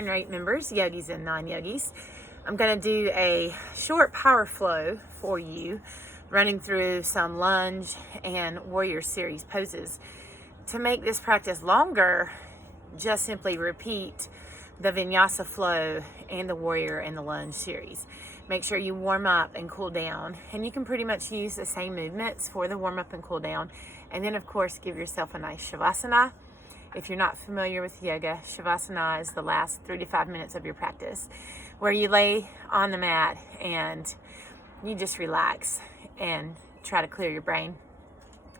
and rate members, yogis and non-yogis. I'm going to do a short power flow for you, running through some lunge and warrior series poses. To make this practice longer, just simply repeat the Vinyasa Flow and the warrior and the lunge series. Make sure you warm up and cool down, and you can pretty much use the same movements for the warm up and cool down. And then of course give yourself a nice Shavasana. If you're not familiar with yoga, Shavasana is the last 3 to 5 minutes of your practice, where you lay on the mat and you just relax and try to clear your brain.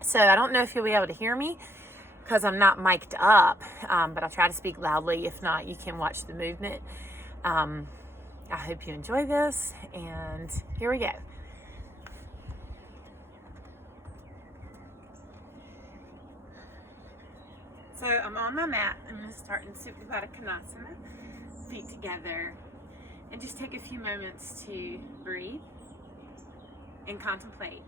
So I don't know if you'll be able to hear me because I'm not mic'd up, but I'll try to speak loudly. If not, you can watch the movement. I hope you enjoy this, and here we go. So I'm on my mat. I'm going to start in Supta Konasana, feet together, and just take a few moments to breathe and contemplate.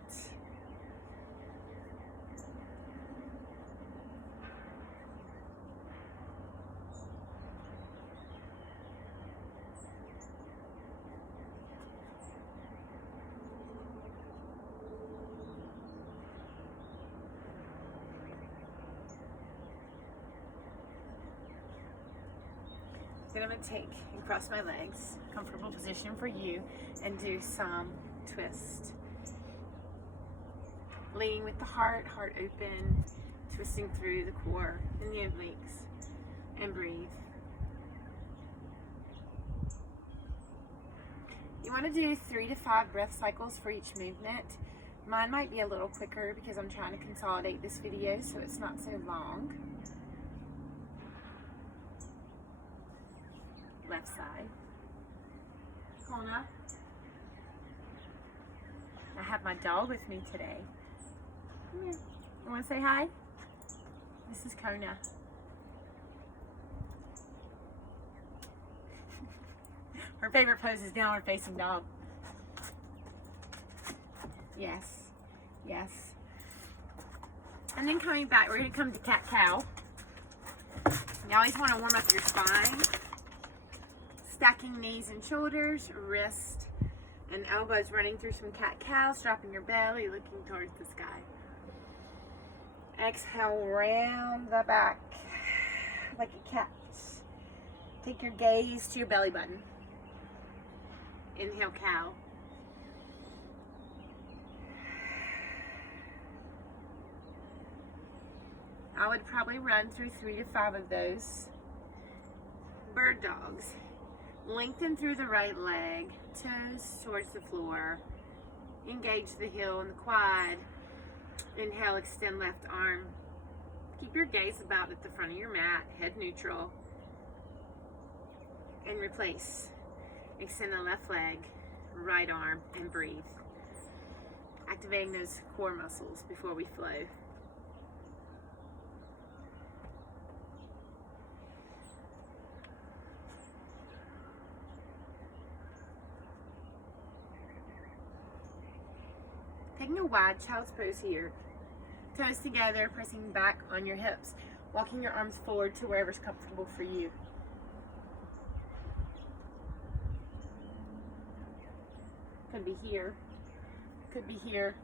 Then I'm going to take and cross my legs, comfortable position for you, and do some twist. Leading with the heart open, twisting through the core and the obliques, and breathe. You want to do 3 to 5 breath cycles for each movement. Mine might be a little quicker because I'm trying to consolidate this video so it's not so long. Left side. Kona. I have my dog with me today. Come here. You want to say hi? This is Kona. Her favorite pose is downward facing dog. Yes. Yes. And then coming back, we're going to come to cat cow. You always want to warm up your spine. Stacking knees and shoulders, wrist and elbows running through some cat-cows, dropping your belly, looking towards the sky. Exhale, round the back like a cat. Take your gaze to your belly button. Inhale, cow. I would probably run through 3 to 5 of those. Bird dogs. Lengthen through the right leg, toes towards the floor. Engage the heel and the quad. Inhale, extend left arm. Keep your gaze about at the front of your mat, head neutral. And replace. Extend the left leg, right arm, and breathe. Activating those core muscles before we flow. Taking a wide child's pose here. Toes together, pressing back on your hips. Walking your arms forward to wherever's comfortable for you. Could be here. Could be here.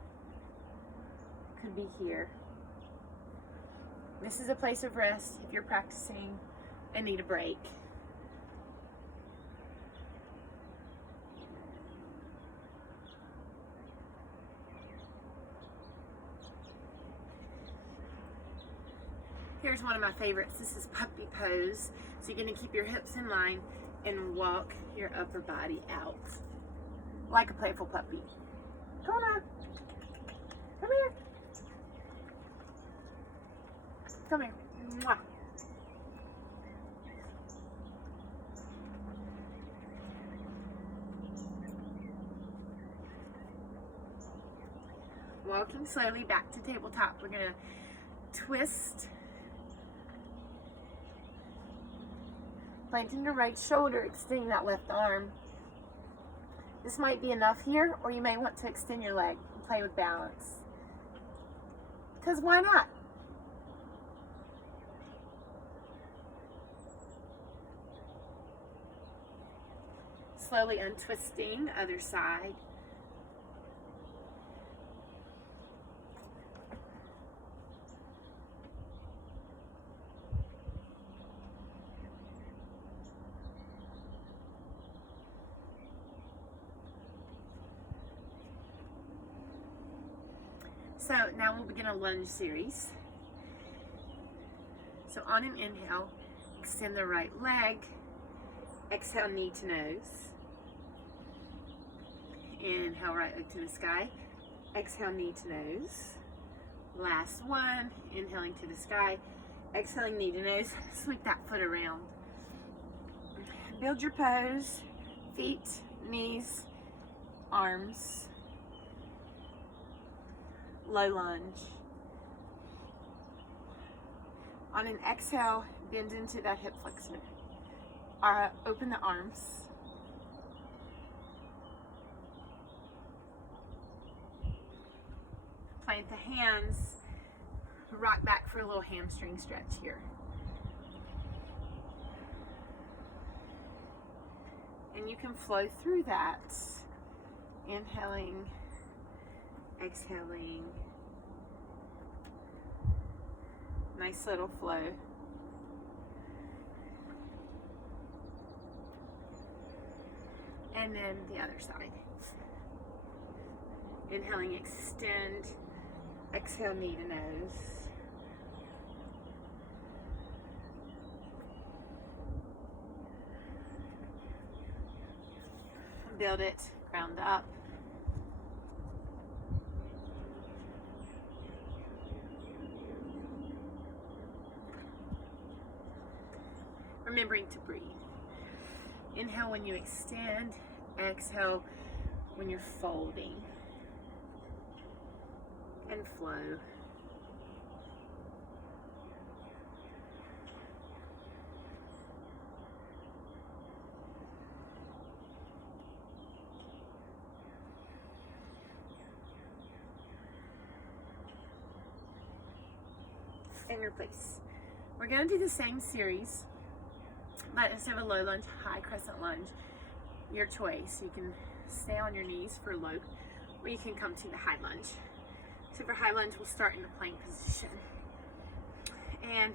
Could be here. This is a place of rest if you're practicing and need a break. Here's one of my favorites. This is puppy pose. So you're going to keep your hips in line and walk your upper body out like a playful puppy. Come on. Come here. Come here. Mwah. Walking slowly back to tabletop. We're going to twist. Planting the right shoulder, extending that left arm. This might be enough here, or you may want to extend your leg and play with balance. Because why not? slowly untwisting, other side. So now we'll begin a lunge series. So on an inhale, extend the right leg, exhale knee to nose. Inhale right leg to the sky, exhale knee to nose. Last one, inhaling to the sky, exhaling knee to nose, sweep that foot around. Build your pose, feet, knees, arms. Low lunge. On an exhale, bend into that hip flexor. Open the arms. Plant the hands. Rock back for a little hamstring stretch here. And you can flow through that. Inhaling, exhaling. Nice little flow. And then the other side. Inhaling, extend. Exhale, knee to nose. Build it, ground up. Remembering to breathe. Inhale when you extend, exhale when you're folding. And flow. In your place. We're going to do the same series, but instead of a low lunge, high crescent lunge. Your choice. You can stay on your knees for low, or you can come to the high lunge. So for high lunge, we'll start in the plank position. And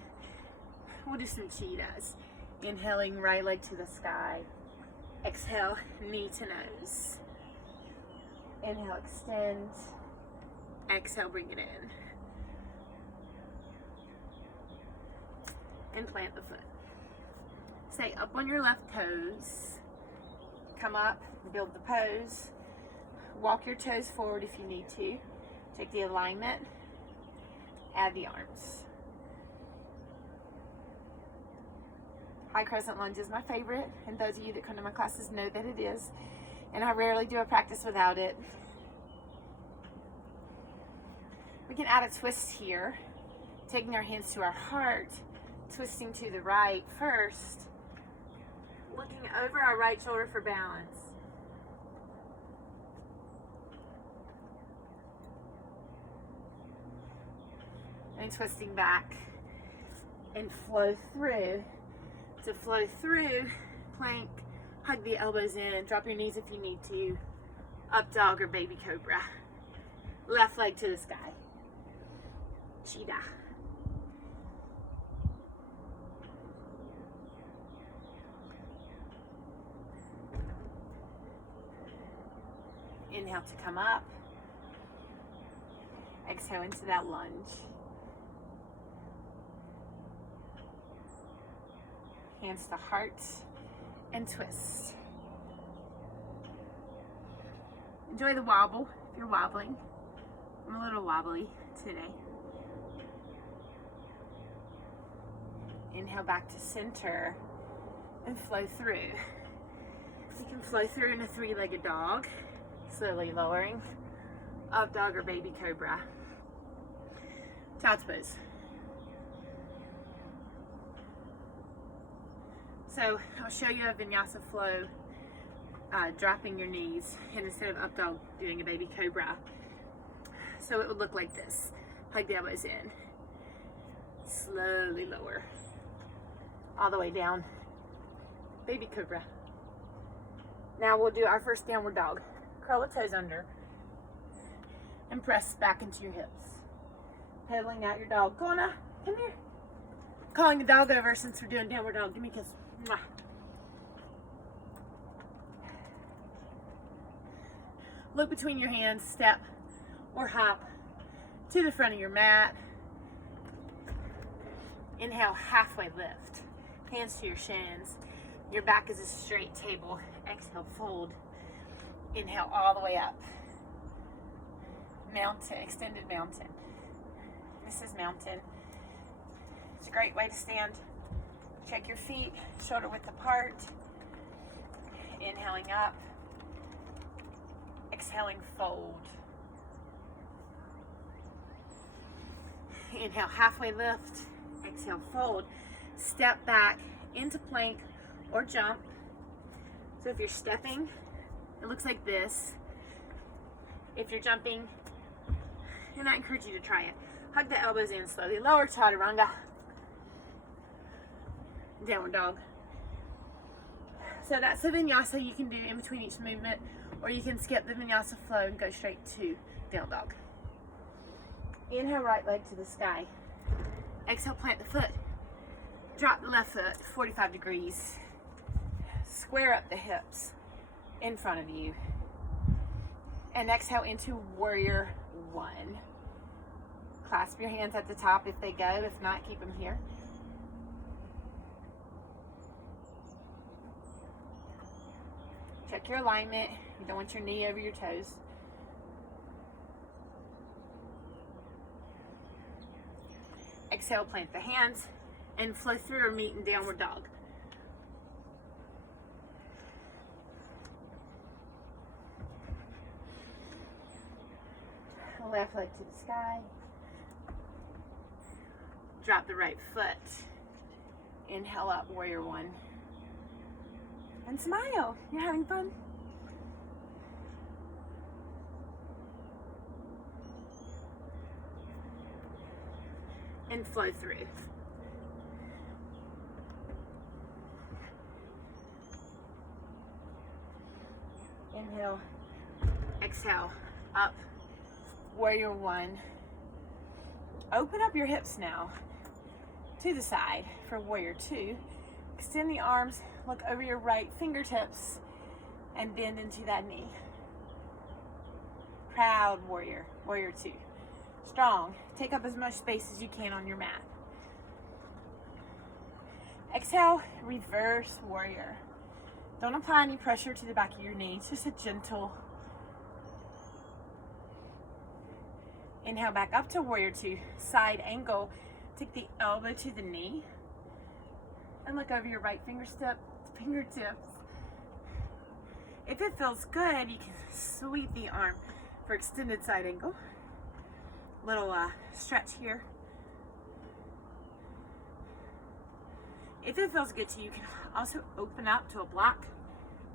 we'll do some cheetahs. Inhaling, right leg to the sky. Exhale, knee to nose. Inhale, extend. Exhale, bring it in. And plant the foot. Stay up on your left toes. Come up, build the pose. Walk your toes forward if you need to. Take the alignment, add the arms. High crescent lunge is my favorite, and those of you that come to my classes know that it is, and I rarely do a practice without it. We can add a twist here, taking our hands to our heart, twisting to the right first, looking over our right shoulder for balance. And twisting back and flow through. To flow through, plank, hug the elbows in, drop your knees if you need to. Up dog or baby cobra. Left leg to the sky. Cheetah. Inhale to come up. Exhale into that lunge. Hands to heart and twist. Enjoy the wobble if you're wobbling. I'm a little wobbly today. Inhale back to center and flow through. You can flow through in a three-legged dog, slowly lowering. Up dog or baby cobra. Child's pose. So I'll show you a Vinyasa Flow, dropping your knees, and instead of up dog, doing a baby cobra. So it would look like this. Hug the elbows in. Slowly lower. All the way down. Baby cobra. Now we'll do our first downward dog. Curl the toes under and press back into your hips. Pedaling out your dog. Kona, come here. Calling the dog over since we're doing downward dog. Give me a kiss. Mwah. Look between your hands, step or hop to the front of your mat. Inhale, halfway lift. Hands to your shins. Your back is a straight table. Exhale, fold. Inhale all the way up. Mountain, extended mountain. This is mountain. It's a great way to stand. Check your feet, shoulder width apart. Inhaling up. Exhaling, fold. Inhale, halfway lift. Exhale, fold. Step back into plank or jump. So if you're stepping, it looks like this. If you're jumping, and I encourage you to try it. Hug the elbows in slowly. Lower chaturanga. Downward dog. So that's the vinyasa you can do in between each movement, or you can skip the vinyasa flow and go straight to down dog. Inhale, right leg to the sky. Exhale, plant the foot. Drop the left foot 45 degrees. Square up the hips in front of you. And exhale into warrior one. Clasp your hands at the top if they go. If not, keep them here. Check your alignment. You don't want your knee over your toes. Exhale, plant the hands and flow through or meet in downward dog. Left leg to the sky. Drop the right foot. Inhale up, warrior one. And smile. You're having fun. And flow through. Inhale, exhale, up, warrior one. Open up your hips now to the side for warrior two. Extend the arms, look over your right fingertips, and bend into that knee. Proud warrior, warrior two. Strong. Take up as much space as you can on your mat. Exhale, reverse warrior. Don't apply any pressure to the back of your knee. It's just a gentle. Inhale back up to warrior two. Side angle. Take the elbow to the knee. And look over your right fingertips. If it feels good, you can sweep the arm for extended side angle. Little stretch here. If it feels good to you, you can also open up to a block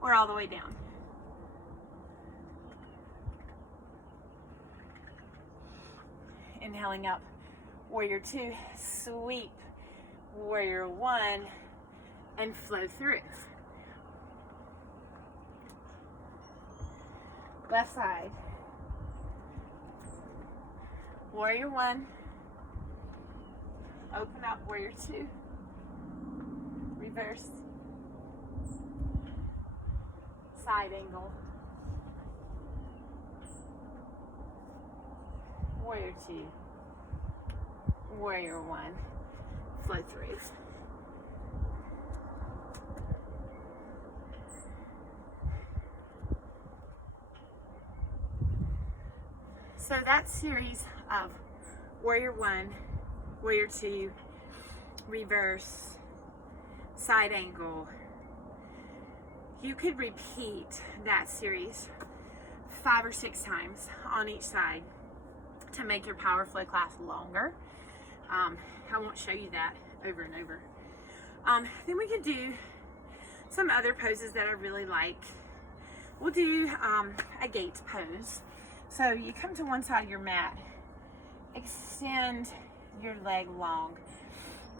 or all the way down. Inhaling up, warrior two, sweep, warrior one, and flow through. Left side. Warrior one, open up, warrior two, reverse, side angle, warrior two, warrior one, flow through. So that series of warrior one, warrior two, reverse, side angle, you could repeat that series 5 or 6 times on each side to make your power flow class longer. I won't show you that over and over. Then we could do some other poses that I really like. We'll do a gate pose. So you come to one side of your mat, extend your leg long.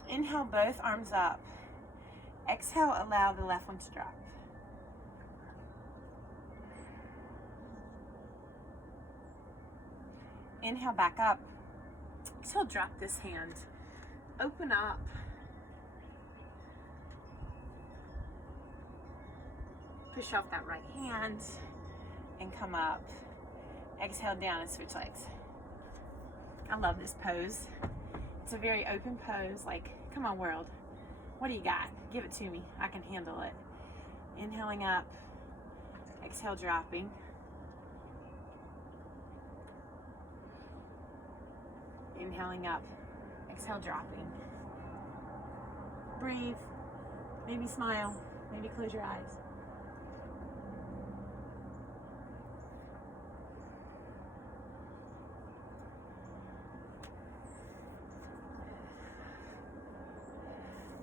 Inhale, both arms up. Exhale, allow the left one to drop. Inhale back up. Exhale, drop this hand. Open up. Push off that right hand and come up. Exhale down and switch legs. I love this pose. It's a very open pose, like, come on world. What do you got? Give it to me. I can handle it. Inhaling up. Exhale, dropping. Inhaling up. Exhale, dropping. Breathe. Maybe smile. Maybe close your eyes.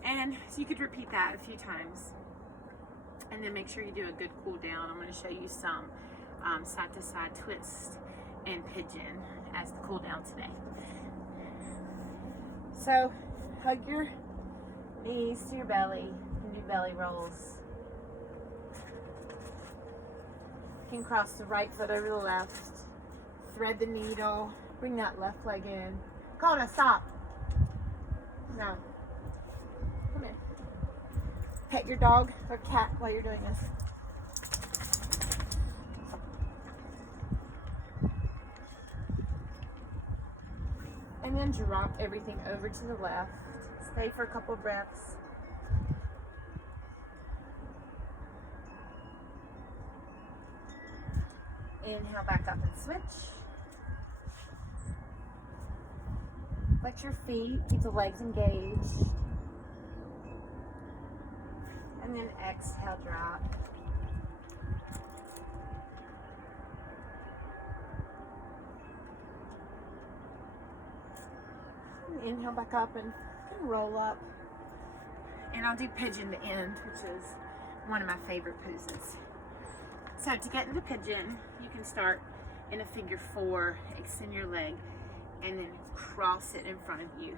And so you could repeat that a few times. And then make sure you do a good cool down. I'm going to show you some side to side twist and pigeon as the cool down today. So hug your knees to your belly and do belly rolls. You can cross the right foot over the left. Thread the needle. Bring that left leg in. Kona, stop. No. Come in. Pet your dog or cat while you're doing this. And then drop everything over to the left. Stay for a couple of breaths. Inhale back up and switch. Flex your feet, keep the legs engaged. And then exhale, drop. And inhale back up and roll up. And I'll do pigeon to end, which is one of my favorite poses. So to get into pigeon, you can start in a figure 4, extend your leg, and then cross it in front of you.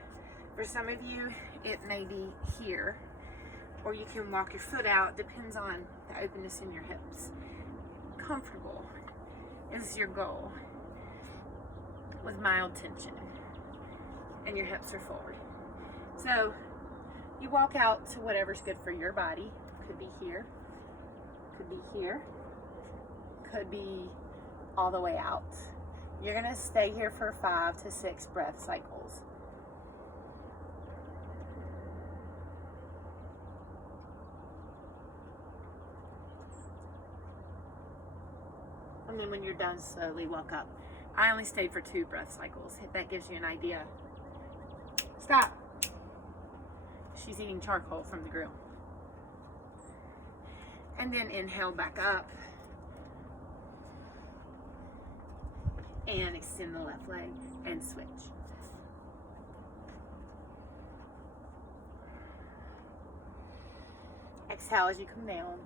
For some of you, it may be here, or you can walk your foot out, depends on the openness in your hips. Comfortable is your goal, with mild tension, and your hips are forward. So you walk out to whatever's good for your body. Could be here, could be here, could be all the way out. You're gonna stay here for 5 to 6 breath cycles. And then when you're done, slowly walk up. I only stayed for 2 breath cycles. If that gives you an idea. Stop. She's eating charcoal from the grill. And then inhale back up. And extend the left leg and switch. Exhale as you come down.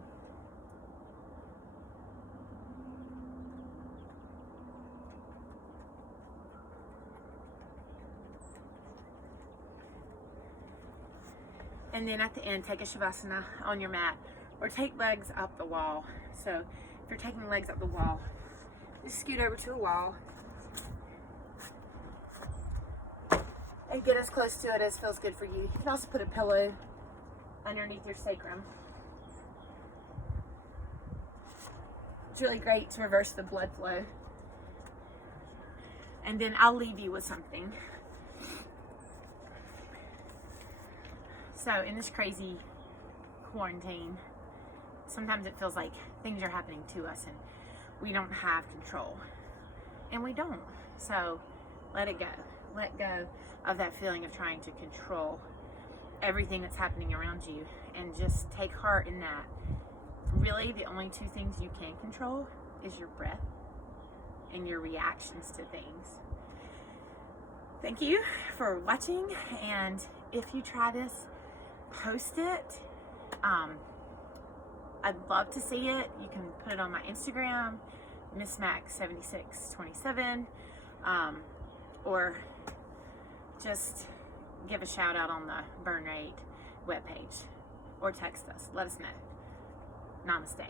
And then at the end, take a Shavasana on your mat or take legs up the wall. So if you're taking legs up the wall, just scoot over to the wall and get as close to it as feels good for you. You can also put a pillow underneath your sacrum. It's really great to reverse the blood flow. And then I'll leave you with something. So in this crazy quarantine, sometimes it feels like things are happening to us and we don't have control. And we don't. So let it go. Let go of that feeling of trying to control everything that's happening around you and just take heart in that. Really, the only 2 things you can control is your breath and your reactions to things. Thank you for watching, and if you try this, post it. I'd love to see it. You can put it on my Instagram, MissMac7627, or just give a shout out on the Burn Rate webpage, or text us. Let us know. Namaste.